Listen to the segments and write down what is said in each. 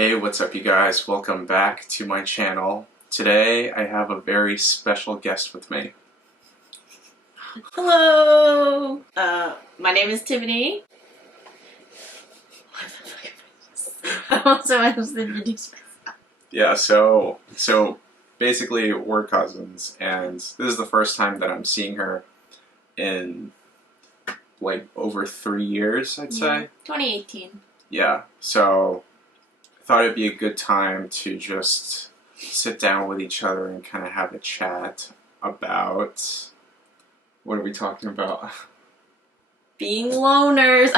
Hey, what's up you guys? Welcome back to my channel. Today I have a very special guest with me. Hello! My name is Tiffany. Also, I was introduced myself. Yeah, so basically we're cousins, and this is the first time that I'm seeing her in like over 3 years, I'd say. 2018. Yeah, so I thought it'd be a good time to just sit down with each other and kind of have a chat about what are we talking about? Being loners.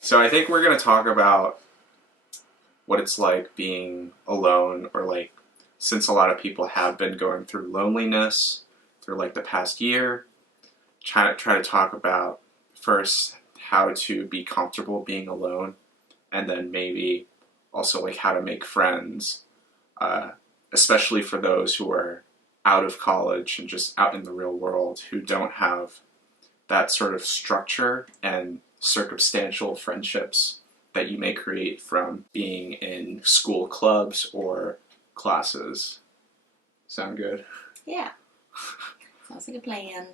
So I think we're going to talk about what it's like being alone, or like, since a lot of people have been going through loneliness through like the past year, try to talk about first how to be comfortable being alone, and then maybe also like how to make friends, especially for those who are out of college and just out in the real world who don't have that sort of structure and circumstantial friendships that you may create from being in school clubs or classes. Sound good? Yeah. Sounds like a plan.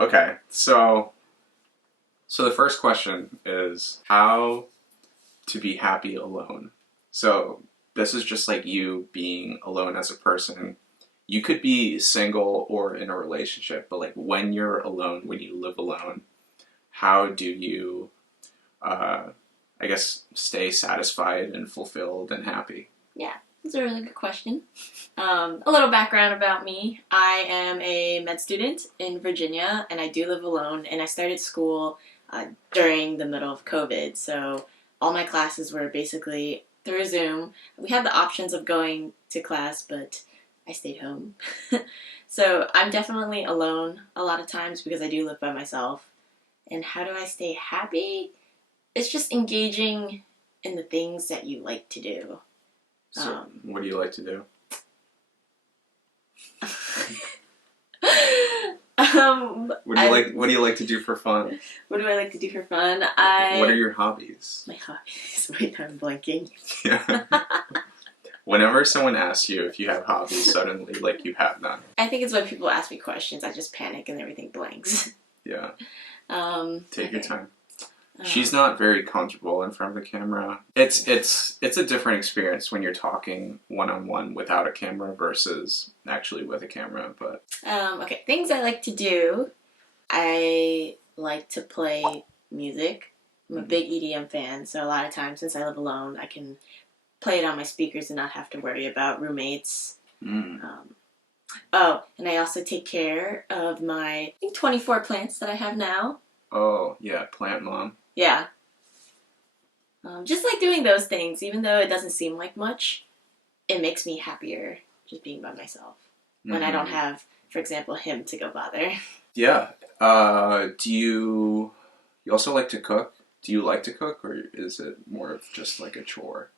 Okay, so the first question is how to be happy alone. So this is just like you being alone as a person. You could be single or in a relationship, but like when you're alone, when you live alone, how do you, I guess, stay satisfied and fulfilled and happy? Yeah, that's a really good question. A little background about me. I am a med student in Virginia, and I do live alone, and I started school during the middle of COVID, so all my classes were basically through Zoom. We had the options of going to class, but I stayed home. So I'm definitely alone a lot of times because I do live by myself. And how do I stay happy? It's just engaging in the things that you like to do. So what do you like to do? What do you like to do for fun? What do I like to do for fun? What are your hobbies? My hobbies. Wait, I'm blanking. Yeah. Whenever someone asks you if you have hobbies, suddenly like you have none. I think it's when people ask me questions, I just panic and everything blanks. Yeah. Take okay. your time. She's not very comfortable in front of the camera. It's a different experience when you're talking one-on-one without a camera versus actually with a camera, but okay, things I like to do. I like to play music. I'm a big EDM fan, so a lot of times since I live alone, I can play it on my speakers and not have to worry about roommates. Oh, and I also take care of my, I think, 24 plants that I have now. Oh, yeah, plant mom. Yeah. Just like doing those things, even though it doesn't seem like much, it makes me happier just being by myself. When I don't have, for example, him to go bother. Yeah. Do you also like to cook? Do you like to cook, or is it more of just like a chore?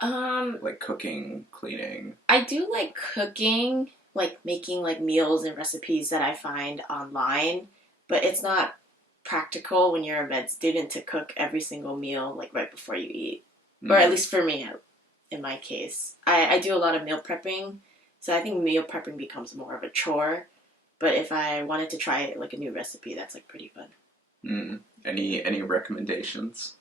Like cooking, cleaning. I do like cooking, like making like meals and recipes that I find online, but it's not practical when you're a med student to cook every single meal like right before you eat. Or at least for me, in my case. I do a lot of meal prepping, so I think meal prepping becomes more of a chore. But if I wanted to try like a new recipe, that's like pretty fun. Any recommendations?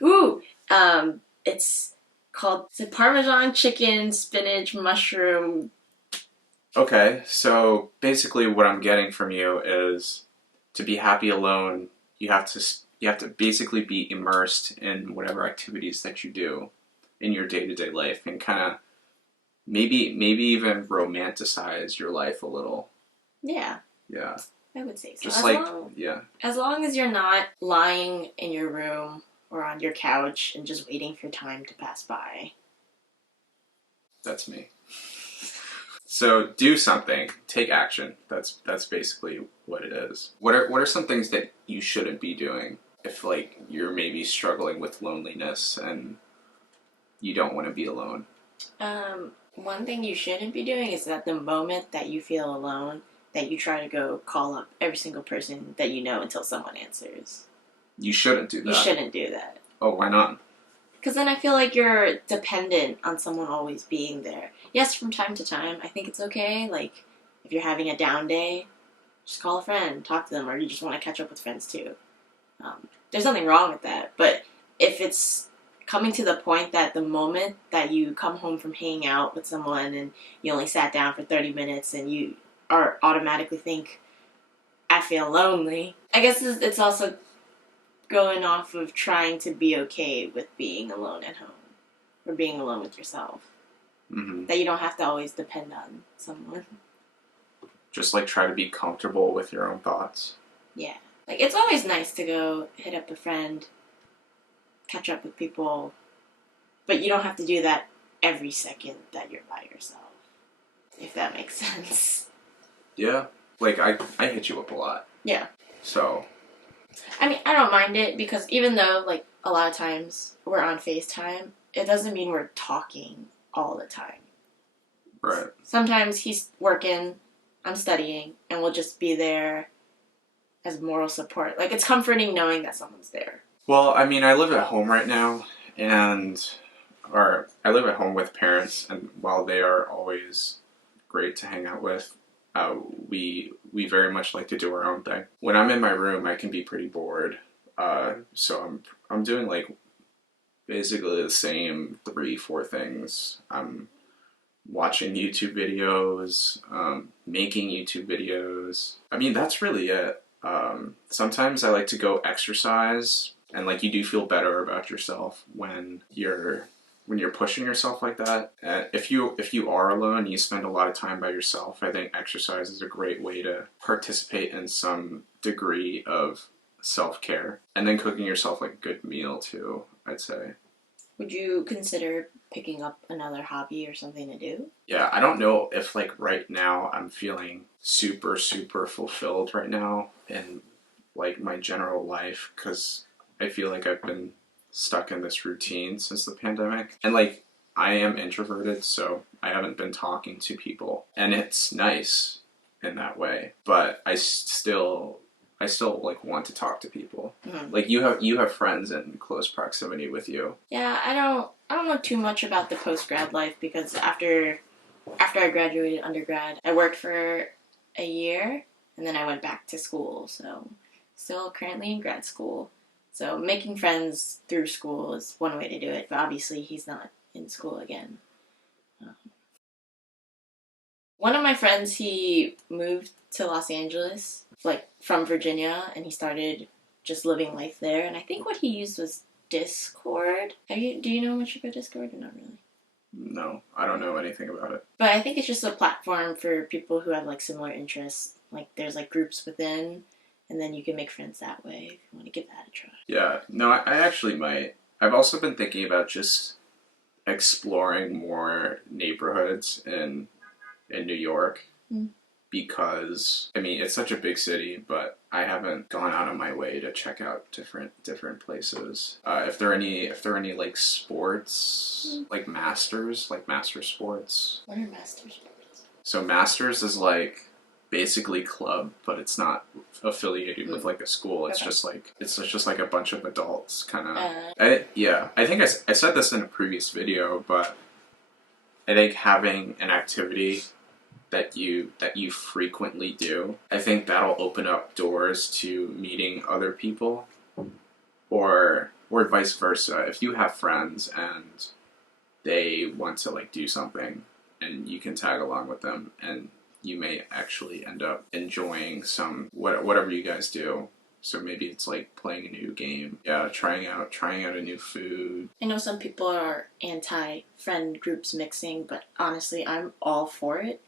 Ooh, it's called the Parmesan chicken, spinach, mushroom. Okay, so basically what I'm getting from you is to be happy alone, you have to basically be immersed in whatever activities that you do in your day-to-day life, and kind of maybe even romanticize your life a little. Yeah. Yeah. I would say so. Just as long as you're not lying in your room or on your couch and just waiting for time to pass by. That's me. So do something. Take action. That's basically what it is. What are some things that you shouldn't be doing if like you're maybe struggling with loneliness and you don't want to be alone? One thing you shouldn't be doing is that the moment that you feel alone, that you try to go call up every single person that you know until someone answers. You shouldn't do that. You shouldn't do that. Oh, why not? Because then I feel like you're dependent on someone always being there. Yes, from time to time, I think it's okay. Like, if you're having a down day, just call a friend, talk to them, or you just want to catch up with friends too. There's nothing wrong with that. But if it's coming to the point that the moment that you come home from hanging out with someone and you only sat down for 30 minutes and you are automatically think, I feel lonely, I guess it's also going off of trying to be okay with being alone at home or being alone with yourself. Mm-hmm. That you don't have to always depend on someone. Just like try to be comfortable with your own thoughts. Yeah. Like, it's always nice to go hit up a friend, catch up with people, but you don't have to do that every second that you're by yourself. If that makes sense. Yeah. Like, I hit you up a lot. Yeah. So. I mean, I don't mind it because even though, like, a lot of times we're on FaceTime, it doesn't mean we're talking all the time. Right. Sometimes he's working, I'm studying, and we'll just be there as moral support. Like, it's comforting knowing that someone's there. Well, I mean, I live at home right now, or I live at home with parents, and while they are always great to hang out with, we very much like to do our own thing. When I'm in my room, I can be pretty bored, so I'm doing like basically the same 3-4 things. I'm watching YouTube videos, making YouTube videos. I mean, that's really it. Sometimes I like to go exercise, and like you do feel better about yourself when you're pushing yourself like that. If you are alone and you spend a lot of time by yourself, I think exercise is a great way to participate in some degree of self-care. And then cooking yourself like a good meal too, I'd say. Would you consider picking up another hobby or something to do? Yeah, I don't know if like right now I'm feeling super, super fulfilled right now in like my general life, because I feel like I've been stuck in this routine since the pandemic. And like, I am introverted, so I haven't been talking to people. And it's nice in that way. But I still like want to talk to people. Mm-hmm. Like you have friends in close proximity with you. Yeah, I don't know too much about the post-grad life because after I graduated undergrad, I worked for a year and then I went back to school. So still currently in grad school. So making friends through school is one way to do it, but obviously he's not in school again. One of my friends, he moved to Los Angeles, like from Virginia, and he started just living life there. And I think what he used was Discord. Do you know much about Discord or not really? No, I don't know anything about it. But I think it's just a platform for people who have like similar interests. Like there's like groups within, and then you can make friends that way if you want to give that a try. Yeah, no, I actually might. I've also been thinking about just exploring more neighborhoods in New York. Because I mean it's such a big city, but I haven't gone out of my way to check out different places. If there are any like sports, like master sports. What are master sports? So masters is like basically club, but it's not affiliated with like a school. It's just like a bunch of adults kind of. I think I said this in a previous video, but I think having an activity that you frequently do, I think that'll open up doors to meeting other people, or vice versa. If you have friends and they want to like do something and you can tag along with them, and you may actually end up enjoying whatever you guys do. So maybe it's like playing a new game, trying out a new food. I know some people are anti-friend groups mixing, but honestly, I'm all for it.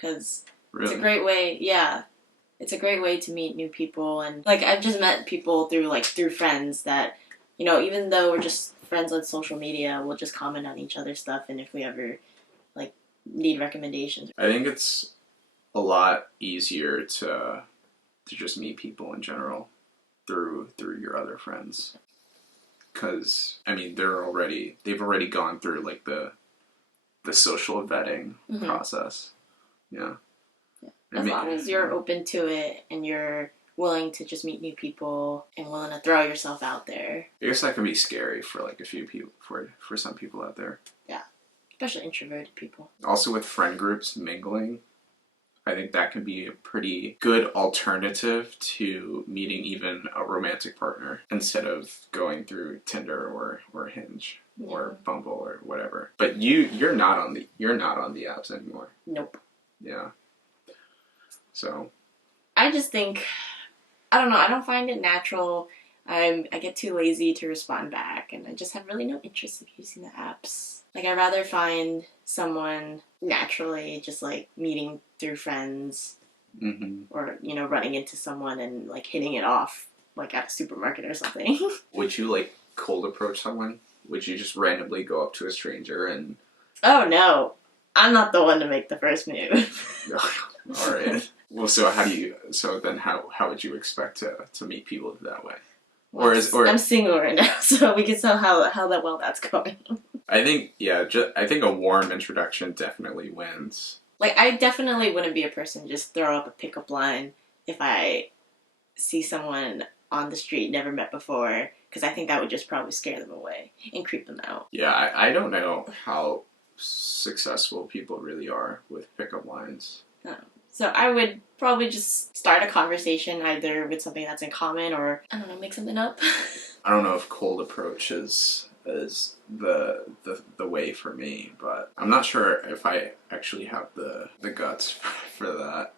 Because It's a great way, it's a great way to meet new people. And like I've just met people through friends that, you know, even though we're just friends on social media, we'll just comment on each other's stuff, and if we ever like need recommendations. I think it's a lot easier to just meet people in general through your other friends. Because I mean they've already gone through like the social vetting process. Yeah. As long as you're open to it and you're willing to just meet new people and willing to throw yourself out there. I guess that can be scary for like a few people, for some people out there. Yeah, especially introverted people. Also with friend groups mingling, I think that can be a pretty good alternative to meeting even a romantic partner instead of going through Tinder or Hinge or Bumble or whatever. But you're not on the apps anymore. Nope. Yeah. So I just think, I don't know, I don't find it natural. I get too lazy to respond back, and I just have really no interest in using the apps. Like, I'd rather find someone naturally, just like meeting through friends, or, you know, running into someone and like hitting it off, like at a supermarket or something. Would you like cold approach someone? Would you just randomly go up to a stranger and... Oh no, I'm not the one to make the first move. All right. Well, so how would you expect to meet people that way? Well, I'm single right now, so we can tell how well that's going. I think I think a warm introduction definitely wins. Like, I definitely wouldn't be a person to just throw up a pickup line if I see someone on the street never met before, because I think that would just probably scare them away and creep them out. Yeah, I don't know how successful people really are with pickup lines. Oh. So I would probably just start a conversation either with something that's in common or, I don't know, make something up. I don't know if cold approach is the way for me, but I'm not sure if I actually have the guts for that.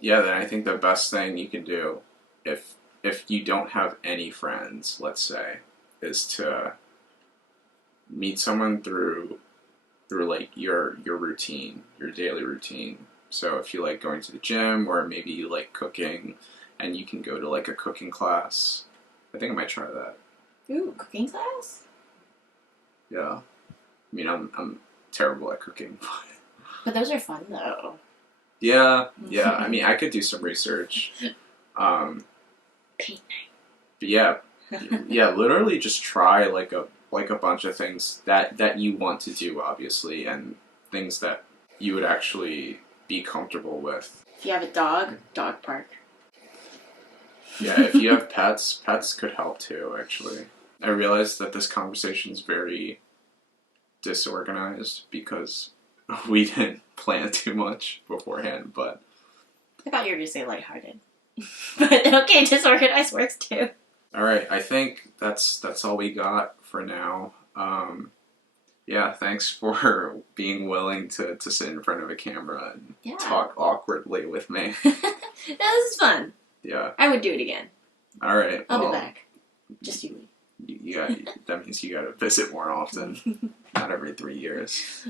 Yeah, then I think the best thing you can do if you don't have any friends, let's say, is to meet someone through like your routine, your daily routine. So if you like going to the gym, or maybe you like cooking and you can go to like a cooking class, I think I might try that. Ooh, cooking class? Yeah. I mean, I'm terrible at cooking. But those are fun though. Yeah. I mean, I could do some research. Paint night. But yeah, literally just try like a bunch of things that you want to do, obviously, and things that you would actually be comfortable with. If you have a dog park. Yeah, if you have pets could help too, actually. I realized that this conversation is very disorganized because we didn't plan too much beforehand, but... I thought you were going to say lighthearted. But okay, disorganized works too. Alright, I think that's all we got for now. Yeah, thanks for being willing to sit in front of a camera and talk awkwardly with me. No, this is fun. Yeah. I would do it again. Alright. I'll be back. Just you. That means you gotta visit more often. Not every 3 years.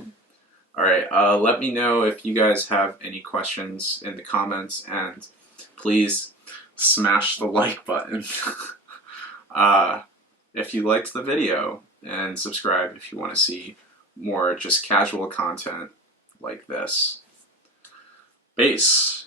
Alright, let me know if you guys have any questions in the comments, and please smash the like button if you liked the video, and subscribe if you want to see more just casual content like this. Peace.